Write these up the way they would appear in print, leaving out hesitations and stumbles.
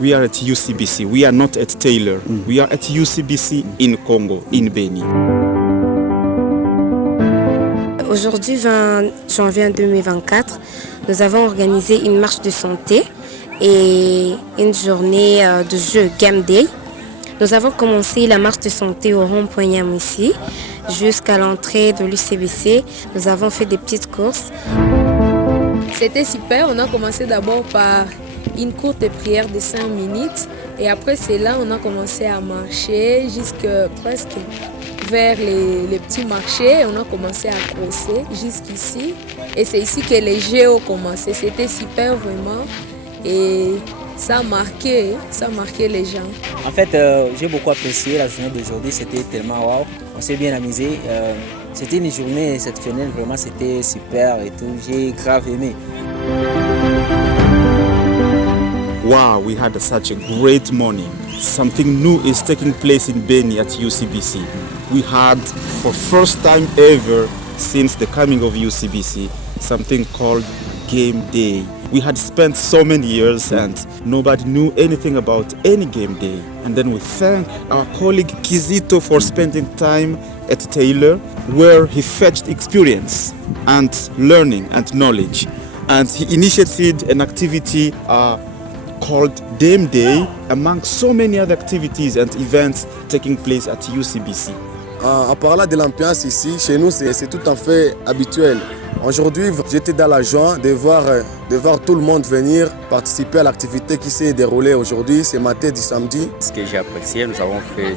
We are at UCBC. We are not at Taylor. We are at UCBC in Congo, in Beni. Aujourd'hui, 20 janvier 2024, nous avons organisé une marche de santé et une journée de jeu Game Day. Nous avons commencé la marche de santé au rond-point Yamoussi jusqu'à l'entrée de l'UCBC. Nous avons fait des petites courses. C'était super. On a commencé d'abord par une courte prière de 5 minutes et après cela, on a commencé à marcher jusqu'à presque vers les petits marchés. On a commencé à crosser jusqu'ici et c'est ici que les jeux ont commencé. C'était super vraiment et ça a marqué les gens. En fait, j'ai beaucoup apprécié la journée d'aujourd'hui, c'était tellement wow, on s'est bien amusé. C'était une journée exceptionnelle, vraiment c'était super et tout, j'ai grave aimé. Wow, we had such a great morning. Something new is taking place in Beni at UCBC. We had, for first time ever since the coming of UCBC, something called Game Day. We had spent so many years and nobody knew anything about any game day. And then we thank our colleague Kizito for spending time at Taylor, where he fetched experience and learning and knowledge. And he initiated an activity called Game Day among so many other activities and events taking place at UCBC. En parlant de l'ambiance ici, chez nous, c'est tout à fait habituel. Aujourd'hui, j'étais dans la joie de voir tout le monde venir participer à l'activité qui s'est déroulée aujourd'hui, ce matin du samedi. Ce que j'ai apprécié, nous avons fait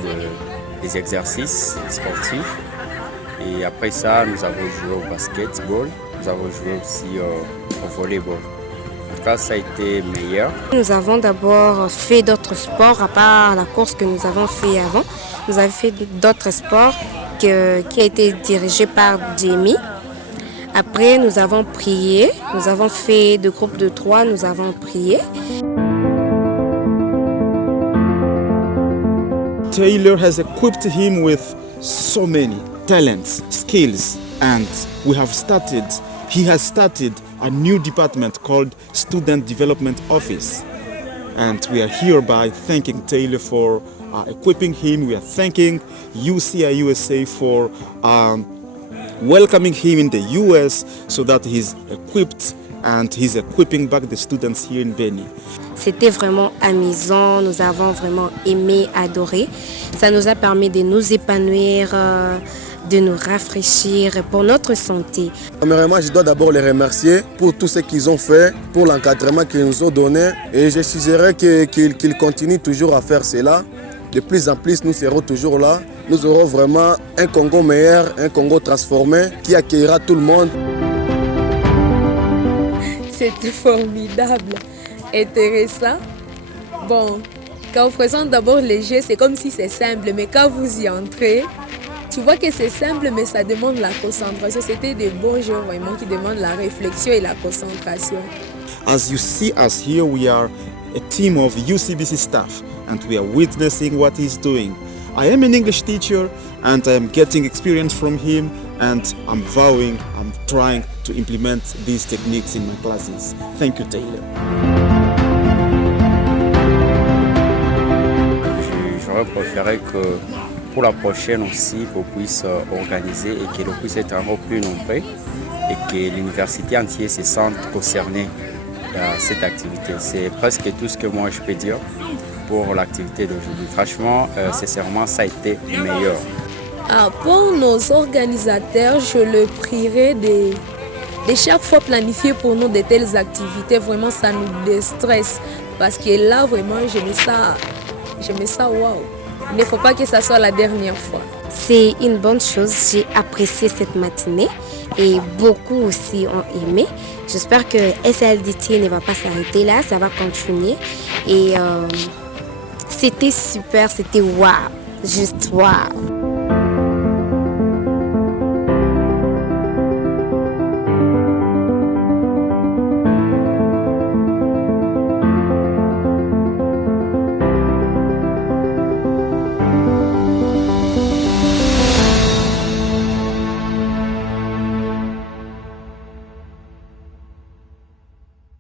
des exercices sportifs et après ça, nous avons joué au basketball, nous avons joué aussi au volleyball. En tout cas, ça a été meilleur. Nous avons d'abord fait d'autres sports à part la course que nous avons fait avant. Nous avons fait d'autres sports qui a été dirigé par Jamie. Après, nous avons prié. Nous avons fait deux groupes de 3. Nous avons prié. Taylor has equipped him with so many talents, skills, and he has started a new department called Student Development Office. And we are hereby thanking Taylor for equipping him. We are thanking UCI USA for welcoming him in the US so that he's equipped and he's equipping back the students here in Beni. C'était vraiment amusant, nous avons vraiment aimé, adoré. Ça nous a permis de nous épanouir, de nous rafraîchir pour notre santé. Premièrement, je dois d'abord les remercier pour tout ce qu'ils ont fait, pour l'encadrement qu'ils nous ont donné. Et je suggérerais qu'ils continuent toujours à faire cela. De plus en plus, nous serons toujours là. Nous aurons vraiment un Congo meilleur, un Congo transformé qui accueillera tout le monde. C'était formidable, intéressant. Bon, quand on présente d'abord les jeux, c'est comme si c'est simple, mais quand vous y entrez, tu vois que c'est simple, mais ça demande la concentration. C'était des bons jeux vraiment qui demandent la réflexion et la concentration. As you see us here, we are a team of UCBC staff and we are witnessing what he's doing. I am an English teacher and I am getting experience from him and I'm trying to implement these techniques in my classes. Thank you, Taylor. J'aurais préféré que pour la prochaine aussi, qu'on puisse organiser et que l'on puisse être encore plus nombreux et que l'université entière se sente concernée à cette activité. C'est presque tout ce que moi je peux dire pour l'activité d'aujourd'hui. Franchement, sincèrement, ça a été meilleur. Pour nos organisateurs, je le prierai de chaque fois planifier pour nous de telles activités. Vraiment, ça nous déstresse parce que là, vraiment, je me sens wow. Il ne faut pas que ça soit la dernière fois. C'est une bonne chose. J'ai apprécié cette matinée et beaucoup aussi ont aimé. J'espère que SLDT ne va pas s'arrêter là, ça va continuer. Et c'était super, c'était wow, juste wow.